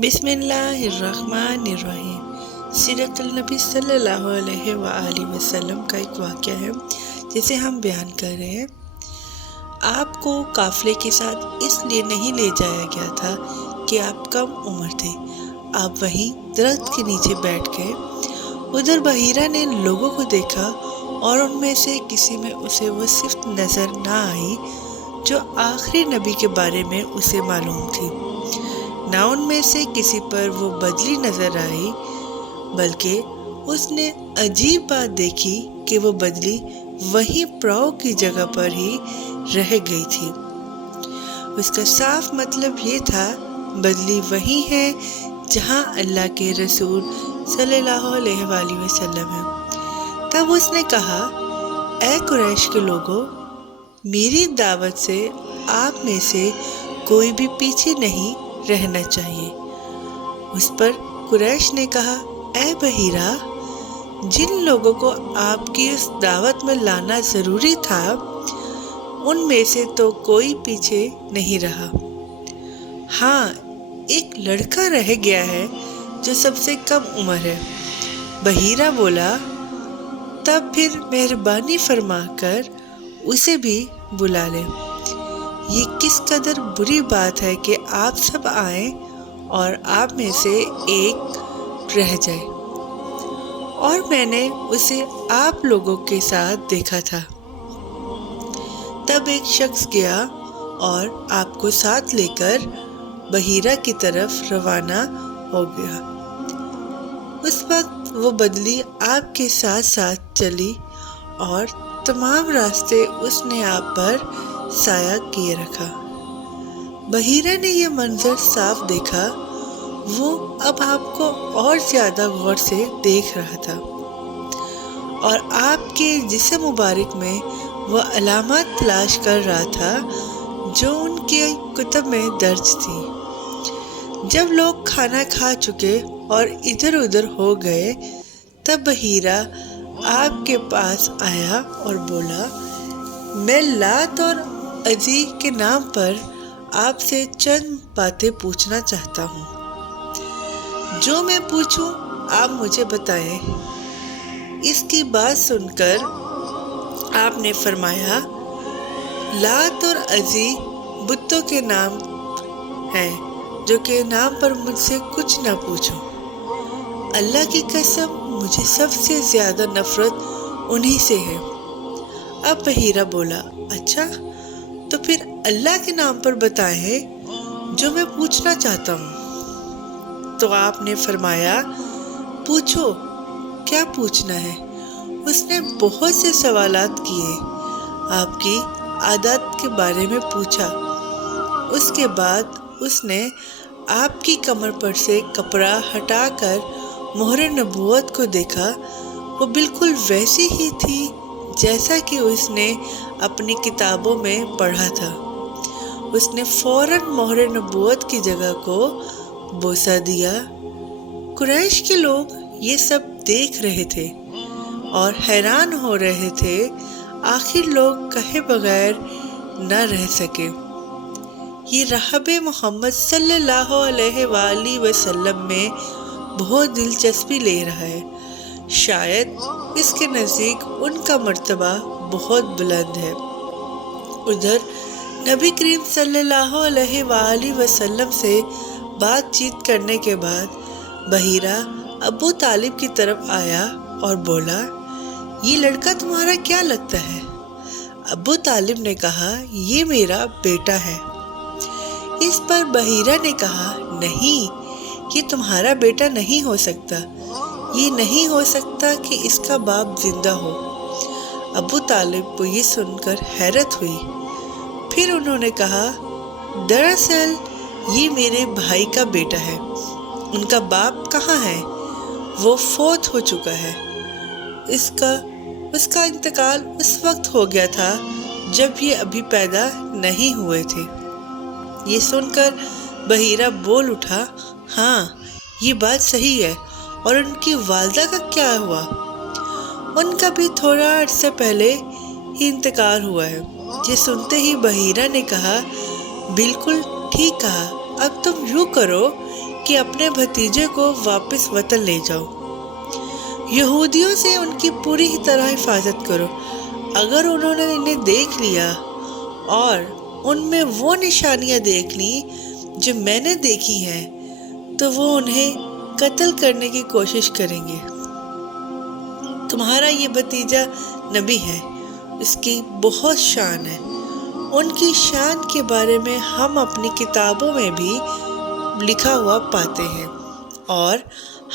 बिस्मिल्लाहिर्रहमानिर्रहीम। सीरतुल-नबी सल्लल्लाहु अलैहि वसल्लम का एक वाक़या है जिसे हम बयान कर रहे हैं। आपको काफ़िले के साथ इसलिए नहीं ले जाया गया था कि आप कम उम्र थे। आप वहीं दरख्त के नीचे बैठ गए। उधर बहीरा ने लोगों को देखा और उनमें से किसी में उसे वो सिफ्त नज़र ना आई जो आखिरी नबी के बारे में उसे मालूम थी। ना उनमें से किसी पर वो बदली नजर आई, बल्कि उसने अजीब बात देखी कि वो बदली वहीं प्रौ की जगह पर ही रह गई थी। उसका साफ मतलब ये था, बदली वही है जहां अल्लाह के रसूल सल्लल्लाहु अलैहि वसल्लम है। तब उसने कहा, ऐ कुरैश के लोगों, मेरी दावत से आप में से कोई भी पीछे नहीं रहना चाहिए। उस पर कुरैश ने कहा, ऐ बहीरा, जिन लोगों को आपकी उस दावत में लाना जरूरी था उनमें से तो कोई पीछे नहीं रहा। हाँ, एक लड़का रह गया है जो सबसे कम उम्र है। बहीरा बोला, तब फिर मेहरबानी फरमाकर उसे भी बुला ले। ये किस कदर बुरी बात है कि आप सब आए और आप में से एक रह जाए। और मैंने उसे आप लोगों के साथ देखा था। तब एक शख्स गया और आपको साथ लेकर बहीरा की तरफ रवाना हो गया। उस वक्त वो बदली आपके साथ साथ चली और तमाम रास्ते उसने आप पर साया किए रखा। बहीरा ने यह मंजर साफ देखा। वो अब आपको और ज्यादा गौर से देख रहा था और आपके जिस्म मुबारक में वह अलामत तलाश कर रहा था जो उनके कुतब में दर्ज थी। जब लोग खाना खा चुके और इधर उधर हो गए, तब बहीरा आपके पास आया और बोला, मैं लात और अज़ी के नाम पर आपसे चंद बातें पूछना चाहता हूँ। जो मैं पूछूं आप मुझे बताएं। इसकी बात सुनकर आपने फरमाया, लात और अज़ी बुतों के नाम हैं जो के नाम पर मुझसे कुछ ना पूछो। अल्लाह की कसम, मुझे सबसे ज्यादा नफरत उन्हीं से है। अब बहीरा बोला, अच्छा तो फिर अल्लाह के नाम पर बताएं जो मैं पूछना चाहता हूँ। तो आपने फरमाया, पूछो, क्या पूछना है। उसने बहुत से सवालात किए, आपकी आदत के बारे में पूछा। उसके बाद उसने आपकी कमर पर से कपड़ा हटाकर मोहर नबूवत को देखा। वो बिल्कुल वैसी ही थी जैसा कि उसने अपनी किताबों में पढ़ा था। उसने फौरन मोहर नबूवत की जगह को बोसा दिया। कुरैश के लोग ये सब देख रहे थे और हैरान हो रहे थे। आखिर लोग कहे बगैर न रह सके, ये रहबे मोहम्मद सल्लल्लाहु अलैहि वसल्लम में बहुत दिलचस्पी ले रहा है। शायद इसके नज़दीक उनका मर्तबा बहुत बुलंद है। उधर नबी करीम सल्लल्लाहु अलैहि वसल्लम से बातचीत करने के बाद बहीरा अबू तालिब की तरफ आया और बोला, ये लड़का तुम्हारा क्या लगता है। अबू तालिब ने कहा, ये मेरा बेटा है। इस पर बहीरा ने कहा, नहीं, ये तुम्हारा बेटा नहीं हो सकता। ये नहीं हो सकता कि इसका बाप जिंदा हो। अबू तालिब को ये सुनकर हैरत हुई। फिर उन्होंने कहा, दरअसल ये मेरे भाई का बेटा है। उनका बाप कहाँ है? वो फौत हो चुका है। उसका इंतकाल उस वक्त हो गया था जब ये अभी पैदा नहीं हुए थे। ये सुनकर बहीरा बोल उठा, हाँ, ये बात सही है। और उनकी वालदा का क्या हुआ? उनका भी थोड़ा अर्से पहले ही इंतकाल हुआ है। ये सुनते ही बहीरा ने कहा, बिल्कुल ठीक कहा। अब तुम यूँ करो کہ اپنے بھتیجے کو واپس وطن لے جاؤ۔ یہودیوں سے ان کی پوری طرح حفاظت کرو۔ اگر انہوں نے انہیں دیکھ لیا اور ان میں وہ نشانیاں دیکھ لی جو میں نے دیکھی ہیں تو وہ انہیں قتل کرنے کی کوشش کریں گے۔ تمہارا یہ بھتیجا نبی ہے، اس کی بہت شان ہے۔ ان کی شان کے بارے میں ہم اپنی کتابوں میں بھی لکھا ہوا پاتے ہیں، اور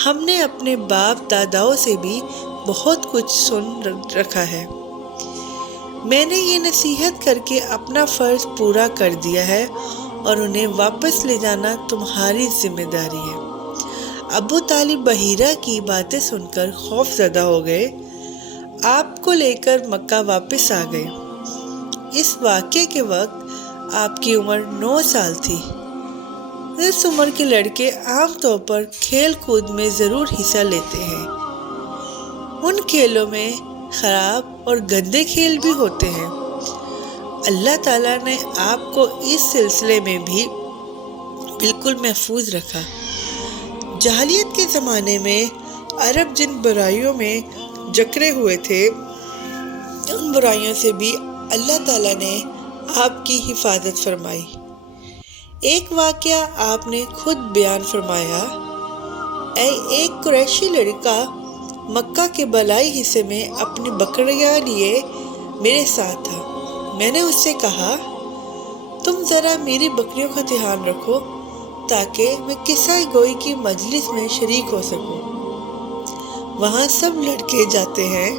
ہم نے اپنے باپ داداؤں سے بھی بہت کچھ سن رکھا ہے۔ میں نے یہ نصیحت کر کے اپنا فرض پورا کر دیا ہے اور انہیں واپس لے جانا تمہاری ذمہ داری ہے۔ ابو طالب بحیرہ کی باتیں سن کر خوف زدہ ہو گئے، آپ کو لے کر مکہ واپس آ گئے۔ اس واقعے کے وقت آپ کی عمر 9 سال تھی۔ اس عمر کے لڑکے عام طور پر کھیل کود میں ضرور حصہ لیتے ہیں۔ ان کھیلوں میں خراب اور گندے کھیل بھی ہوتے ہیں۔ اللہ تعالیٰ نے آپ کو اس سلسلے میں بھی بالکل محفوظ رکھا۔ جاہلیت کے زمانے میں عرب جن برائیوں میں جکڑے ہوئے تھے، ان برائیوں سے بھی اللہ تعالیٰ نے آپ کی حفاظت فرمائی۔ ایک واقعہ آپ نے خود بیان فرمایا، ایک قریشی لڑکا مکہ کے بالائی حصے میں اپنی بکریاں لیے میرے ساتھ تھا۔ میں نے اس سے کہا، تم ذرا میری بکریوں کا دھیان رکھو تاکہ میں قصہ گوئی کی مجلس میں شریک ہو سکوں۔ وہاں سب لڑکے جاتے ہیں۔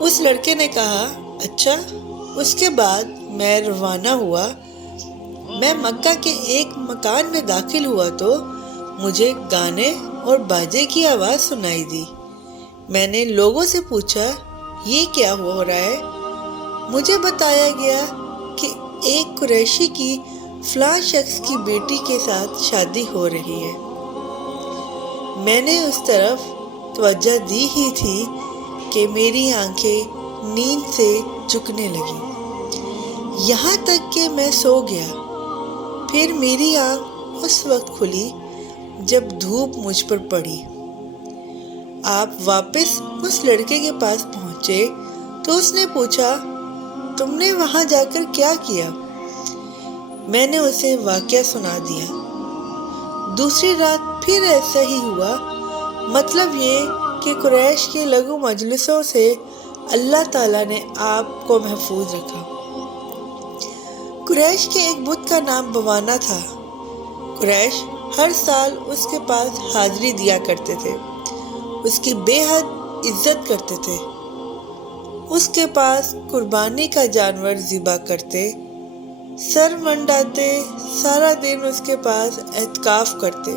اس لڑکے نے کہا، اچھا۔ اس کے بعد میں روانہ ہوا۔ میں مکہ کے ایک مکان میں داخل ہوا تو مجھے گانے اور باجے کی آواز سنائی دی۔ میں نے لوگوں سے پوچھا، یہ کیا ہو رہا ہے؟ مجھے بتایا گیا کہ ایک قریشی کی فلاں شخص کی بیٹی کے ساتھ شادی ہو رہی ہے۔ میں نے اس طرف توجہ دی ہی تھی کہ میری آنکھیں نیند سے جھکنے لگیں، یہاں تک کہ میں سو گیا۔ پھر میری آنکھ اس وقت کھلی جب دھوپ مجھ پر پڑی۔ آپ واپس اس لڑکے کے پاس پہنچے تو اس نے پوچھا، تم نے وہاں جا کر کیا کیا؟ میں نے اسے واقعہ سنا دیا۔ دوسری رات پھر ایسا ہی ہوا۔ مطلب یہ کہ قریش کے لغو مجلسوں سے اللہ تعالیٰ نے آپ کو محفوظ رکھا۔ قریش کے ایک بت کا نام بوانا تھا۔ قریش ہر سال اس کے پاس حاضری دیا کرتے تھے، اس کی بے حد عزت کرتے تھے، اس کے پاس قربانی کا جانور ذبح کرتے، سر منڈاتے، سارا دن اس کے پاس اعتکاف کرتے۔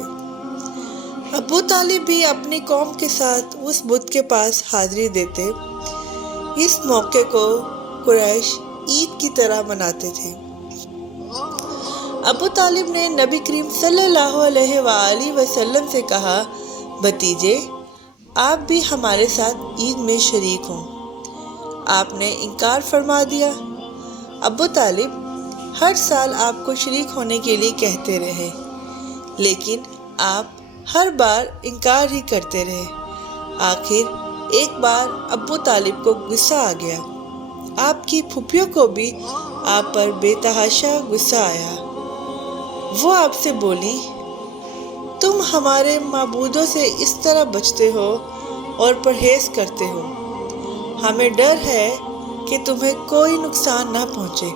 ابو طالب بھی اپنی قوم کے ساتھ اس بت کے پاس حاضری دیتے۔ اس موقع کو قریش عید کی طرح مناتے تھے۔ ابو طالب نے نبی کریم صلی اللہ علیہ وآلہ وسلم سے کہا، بھتیجے، آپ بھی ہمارے ساتھ عید میں شریک ہوں۔ آپ نے انکار فرما دیا۔ ابو طالب ہر سال آپ کو شریک ہونے کے لیے کہتے رہے، لیکن آپ ہر بار انکار ہی کرتے رہے۔ آخر ایک بار ابو طالب کو غصہ آ گیا۔ آپ کی پھوپھیوں کو بھی آپ پر بے تحاشا غصہ آیا۔ وہ آپ سے بولی، تم ہمارے معبودوں سے اس طرح بچتے ہو اور پرہیز کرتے ہو، ہمیں ڈر ہے کہ تمہیں کوئی نقصان نہ پہنچے۔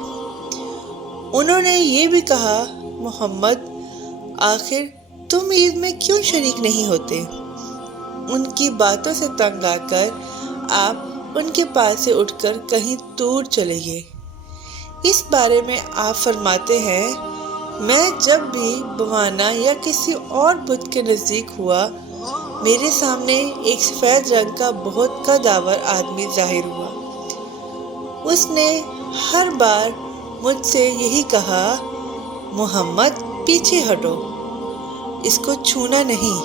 انہوں نے یہ بھی کہا، محمد، آخر تم عید میں کیوں شریک نہیں ہوتے؟ ان کی باتوں سے تنگ آ کر آپ ان کے پاس سے اٹھ کر کہیں دور چلے گئے۔ اس بارے میں آپ فرماتے ہیں، میں جب بھی بوانا یا کسی اور بت کے نزدیک ہوا، میرے سامنے ایک سفید رنگ کا بہت قدآور آدمی ظاہر ہوا۔ اس نے ہر بار مجھ سے یہی کہا، محمد، پیچھے ہٹو، اس کو چھونا نہیں۔